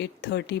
8:30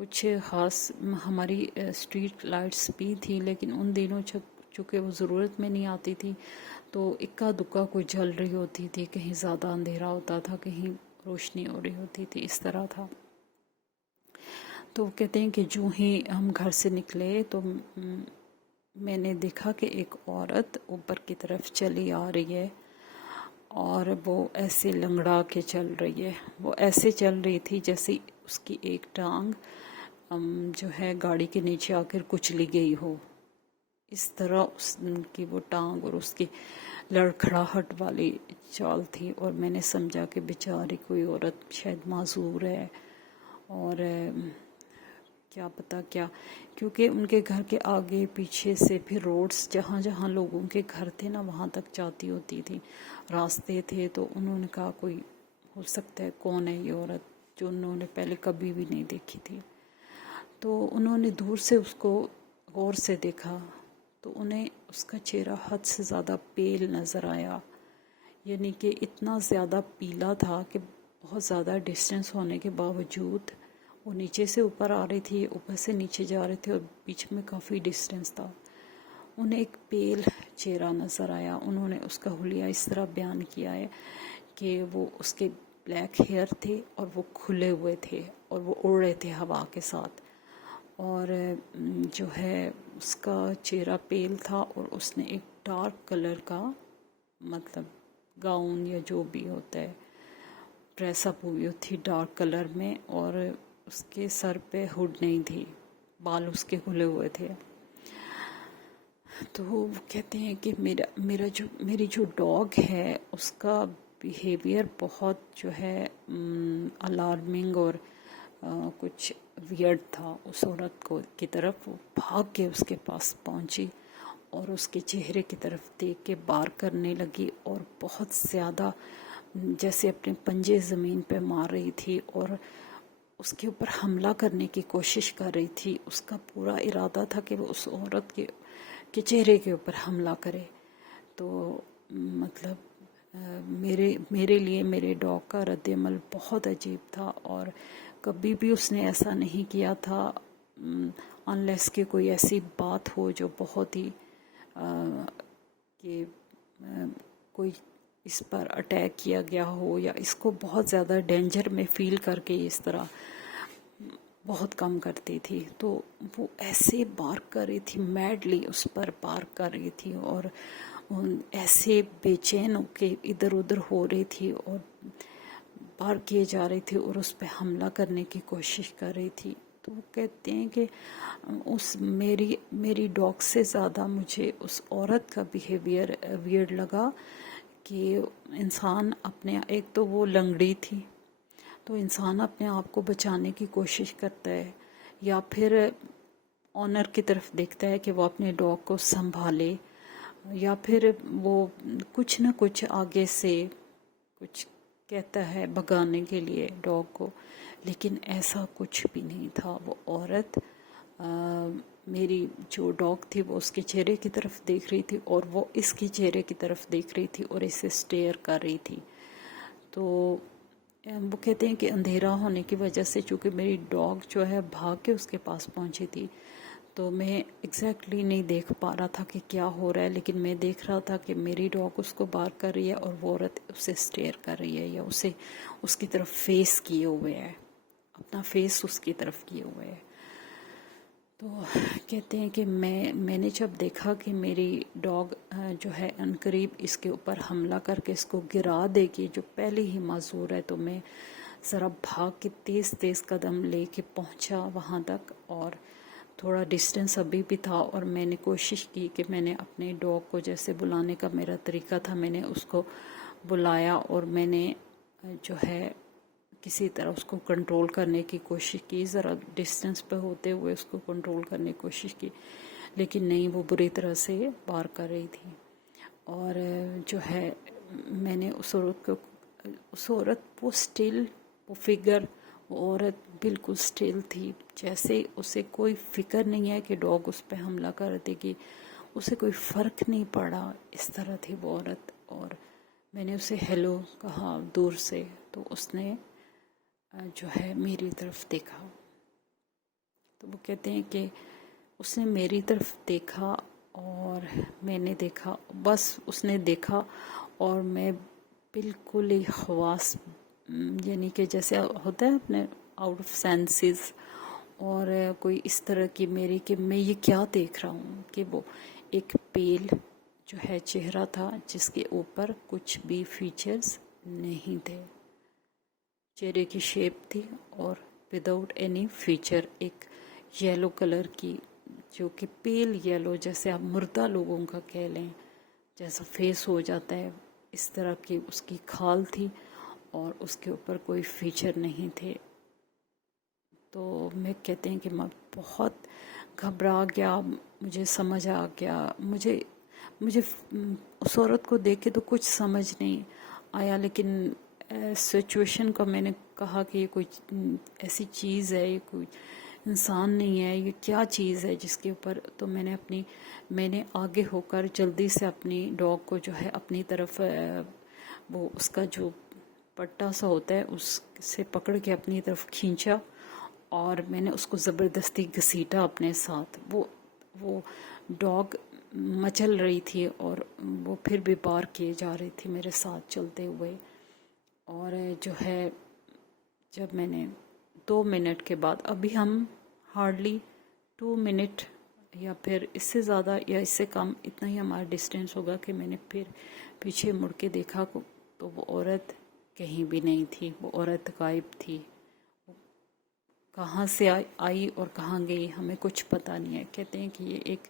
کچھ خاص ہماری اسٹریٹ لائٹس بھی تھی، لیکن ان دنوں چونکہ وہ ضرورت میں نہیں آتی تھی تو اکا دکا کوئی جل رہی ہوتی تھی، کہیں زیادہ اندھیرا ہوتا تھا، کہیں روشنی ہو رہی ہوتی تھی، اس طرح تھا۔ تو وہ کہتے ہیں کہ جو ہی ہم گھر سے نکلے تو میں نے دیکھا کہ ایک عورت اوپر کی طرف چلی آ رہی ہے، اور وہ ایسے لنگڑا کے چل رہی ہے۔ وہ ایسے چل رہی تھی جیسے اس کی ایک ٹانگ جو ہے گاڑی کے نیچے آ کر کچلی گئی ہو، اس طرح اس کی وہ ٹانگ اور اس کی لڑکھڑاہٹ والی چال تھی۔ اور میں نے سمجھا کہ بیچاری کوئی عورت شاید معذور ہے، اور کیا پتہ کیا، کیونکہ ان کے گھر کے آگے پیچھے سے پھر روڈز جہاں جہاں لوگوں کے گھر تھے نا وہاں تک جاتی ہوتی تھی، راستے تھے۔ تو انہوں نے کہا کوئی ہو سکتا ہے، کون ہے یہ عورت جو انہوں نے پہلے کبھی بھی نہیں دیکھی تھی۔ تو انہوں نے دور سے اس کو غور سے دیکھا تو انہیں اس کا چہرہ حد سے زیادہ پیل نظر آیا، یعنی کہ اتنا زیادہ پیلا تھا کہ بہت زیادہ ڈسٹینس ہونے کے باوجود وہ نیچے سے اوپر آ رہی تھی، اوپر سے نیچے جا رہے تھے، اور بیچ میں کافی ڈسٹینس تھا۔ انہیں ایک پیل چہرہ نظر آیا۔ انہوں نے اس کا حلیہ اس طرح بیان کیا ہے کہ وہ اس کے بلیک ہیئر تھے اور وہ کھلے ہوئے تھے اور وہ اڑ رہے تھے ہوا کے ساتھ، اور جو ہے اس کا چہرہ پیل تھا، اور اس نے ایک ڈارک کلر کا مطلب گاؤن یا جو بھی ہوتا ہے ڈریس اپ ہوئی تھی ڈارک کلر میں، اور اس کے سر پہ ہڈ نہیں تھی، بال اس کے کھلے ہوئے تھے۔ تو وہ کہتے ہیں کہ میری جو ڈاگ ہے اس کا بیہیویئر بہت جو ہے الارمنگ اور کچھ ویئرڈ تھا۔ اس عورت کی طرف وہ بھاگ کے اس کے پاس پہنچی اور اس کے چہرے کی طرف دیکھ کے بار کرنے لگی، اور بہت زیادہ جیسے اپنے پنجے زمین پہ مار رہی تھی اور اس کے اوپر حملہ کرنے کی کوشش کر رہی تھی۔ اس کا پورا ارادہ تھا کہ وہ اس عورت کے چہرے کے اوپر حملہ کرے۔ تو مطلب میرے لیے میرے ڈاگ کا رد عمل بہت عجیب تھا، اور کبھی بھی اس نے ایسا نہیں کیا تھا انلیس کہ کوئی ایسی بات ہو جو بہت ہی کہ کوئی اس پر اٹیک کیا گیا ہو، یا اس کو بہت زیادہ ڈینجر میں فیل کر کے اس طرح بہت کم کرتی تھی۔ تو وہ ایسے بارک کر رہی تھی، میڈلی اس پر بارک کر رہی تھی، اور ایسے بے چین ہو کے ادھر ادھر ہو رہی تھی اور بارک کیے جا رہی تھی اور اس پہ حملہ کرنے کی کوشش کر رہی تھی۔ تو وہ کہتے ہیں کہ میری ڈاگ سے زیادہ مجھے اس عورت کا بیہیویئر ویئرڈ لگا، کہ انسان ایک تو وہ لنگڑی تھی، تو انسان اپنے آپ کو بچانے کی کوشش کرتا ہے، یا پھر آنر کی طرف دیکھتا ہے کہ وہ اپنے ڈاگ کو سنبھالے، یا پھر وہ کچھ نہ کچھ آگے سے کچھ کہتا ہے بھگانے کے لیے ڈاگ کو، لیکن ایسا کچھ بھی نہیں تھا۔ وہ عورت میری جو ڈاگ تھی وہ اس کے چہرے کی طرف دیکھ رہی تھی، اور وہ اس کے چہرے کی طرف دیکھ رہی تھی اور اسے سٹیئر کر رہی تھی۔ تو وہ کہتے ہیں کہ اندھیرا ہونے کی وجہ سے چونکہ میری ڈاگ جو ہے بھاگ کے اس کے پاس پہنچی تھی، تو میں ایگزیکٹلی نہیں دیکھ پا رہا تھا کہ کیا ہو رہا ہے، لیکن میں دیکھ رہا تھا کہ میری ڈاگ اس کو بار کر رہی ہے اور وہ عورت اسے سٹیئر کر رہی ہے، یا اسے اس کی طرف فیس کیے ہوئے ہے، اپنا فیس اس کی طرف کیے ہوئے ہے۔ تو کہتے ہیں کہ میں نے جب دیکھا کہ میری ڈاگ جو ہے عنقریب اس کے اوپر حملہ کر کے اس کو گرا دے گی، جو پہلے ہی معذور ہے، تو میں ذرا بھاگ کے تیز قدم لے کے پہنچا وہاں تک، اور تھوڑا ڈسٹینس ابھی بھی تھا، اور میں نے کوشش کی کہ میں نے اپنے ڈاگ کو جیسے بلانے کا میرا طریقہ تھا، میں نے اس کو بلایا، اور میں نے جو ہے کسی طرح اس کو کنٹرول کرنے کی کوشش کی، ذرا ڈسٹینس پہ ہوتے ہوئے اس کو کنٹرول کرنے کی کوشش کی، لیکن نہیں، وہ بری طرح سے بار کر رہی تھی۔ اور جو ہے میں نے اس عورت وہ سٹل، وہ فگر، وہ عورت بالکل سٹل تھی، جیسے اسے کوئی فکر نہیں ہے کہ ڈاگ اس پہ حملہ کر دے گی، اسے کوئی فرق نہیں پڑا، اس طرح تھی وہ عورت۔ اور میں نے اسے ہیلو کہا دور سے، تو اس نے جو ہے میری طرف دیکھا۔ تو وہ کہتے ہیں کہ اس نے میری طرف دیکھا اور میں نے دیکھا، بس اس نے دیکھا اور میں بالکل ہی حواس، یعنی کہ جیسے ہوتا ہے اپنے آؤٹ آف سینسز، اور کوئی اس طرح کی میری کہ میں یہ کیا دیکھ رہا ہوں، کہ وہ ایک پیل جو ہے چہرہ تھا جس کے اوپر کچھ بھی فیچرز نہیں تھے، چہرے کی شیپ تھی اور وداؤٹ اینی فیچر، ایک یلو کلر کی، جو کہ پیل یلو، جیسے آپ مردہ لوگوں کا کہہ لیں جیسا فیس ہو جاتا ہے، اس طرح کی اس کی کھال تھی اور اس کے اوپر کوئی فیچر نہیں تھے۔ تو میں کہتے ہیں کہ میں بہت گھبرا گیا، مجھے سمجھ آ گیا، مجھے اس عورت کو دیکھ کے تو کچھ سمجھ نہیں آیا، لیکن سچویشن کا میں نے کہا کہ یہ کوئی ایسی چیز ہے، یہ کوئی انسان نہیں ہے، یہ کیا چیز ہے جس کے اوپر، تو میں نے آگے ہو کر جلدی سے اپنی ڈاگ کو جو ہے اپنی طرف، وہ اس کا جو پٹا سا ہوتا ہے اس سے پکڑ کے اپنی طرف کھینچا اور میں نے اس کو زبردستی گھسیٹا اپنے ساتھ۔ وہ ڈاگ مچل رہی تھی اور وہ پھر بھی بار کیے جا رہی تھی میرے ساتھ چلتے ہوئے، اور جو ہے جب میں نے 2 منٹ کے بعد، ابھی ہم ہارڈلی 2 منٹ یا پھر اس سے زیادہ یا اس سے کم، اتنا ہی ہمارا ڈسٹینس ہوگا کہ میں نے پھر پیچھے مڑ کے دیکھا تو وہ عورت کہیں بھی نہیں تھی، وہ عورت غائب تھی، کہاں سے آئی اور کہاں گئی ہمیں کچھ پتہ نہیں ہے۔ کہتے ہیں کہ یہ ایک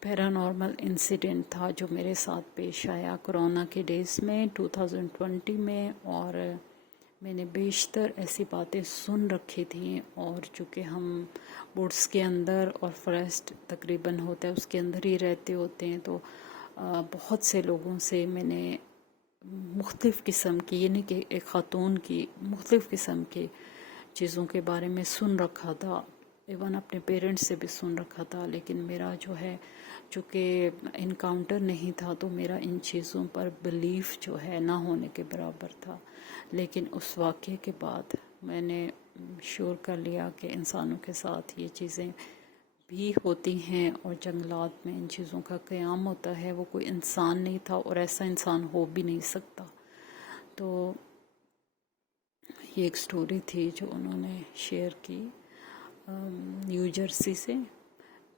پیرانارمل انسیڈنٹ تھا جو میرے ساتھ پیش آیا کرونا کے ڈیز میں 2020 میں، اور میں نے بیشتر ایسی باتیں سن رکھی تھیں، اور چونکہ ہم ووڈس کے اندر اور فریسٹ تقریباً ہوتا ہے اس کے اندر ہی رہتے ہوتے ہیں، تو بہت سے لوگوں سے میں نے مختلف قسم کی، یعنی کہ ایک خاتون کی مختلف قسم کے چیزوں کے بارے میں سن رکھا تھا، ایون اپنے پیرنٹس سے بھی سن رکھا تھا، لیکن میرا جو ہے چونکہ انکاؤنٹر نہیں تھا تو میرا ان چیزوں پر بلیف جو ہے نہ ہونے کے برابر تھا۔ لیکن اس واقعے کے بعد میں نے شور کر لیا کہ انسانوں کے ساتھ یہ چیزیں بھی ہوتی ہیں، اور جنگلات میں ان چیزوں کا قیام ہوتا ہے، وہ کوئی انسان نہیں تھا اور ایسا انسان ہو بھی نہیں سکتا۔ تو یہ ایک سٹوری تھی جو انہوں نے شیئر کی نیو جرسی سے۔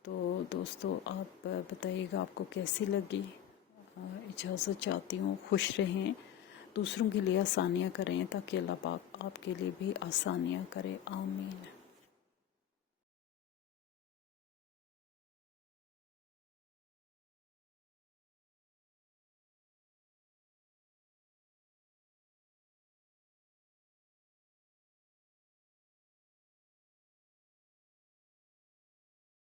تو دوستو آپ بتائیے گا آپ کو کیسی لگی۔ اجازت چاہتی ہوں، خوش رہیں، دوسروں کے لیے آسانیاں کریں تاکہ اللہ پاک آپ کے لیے بھی آسانیاں کرے، آمین۔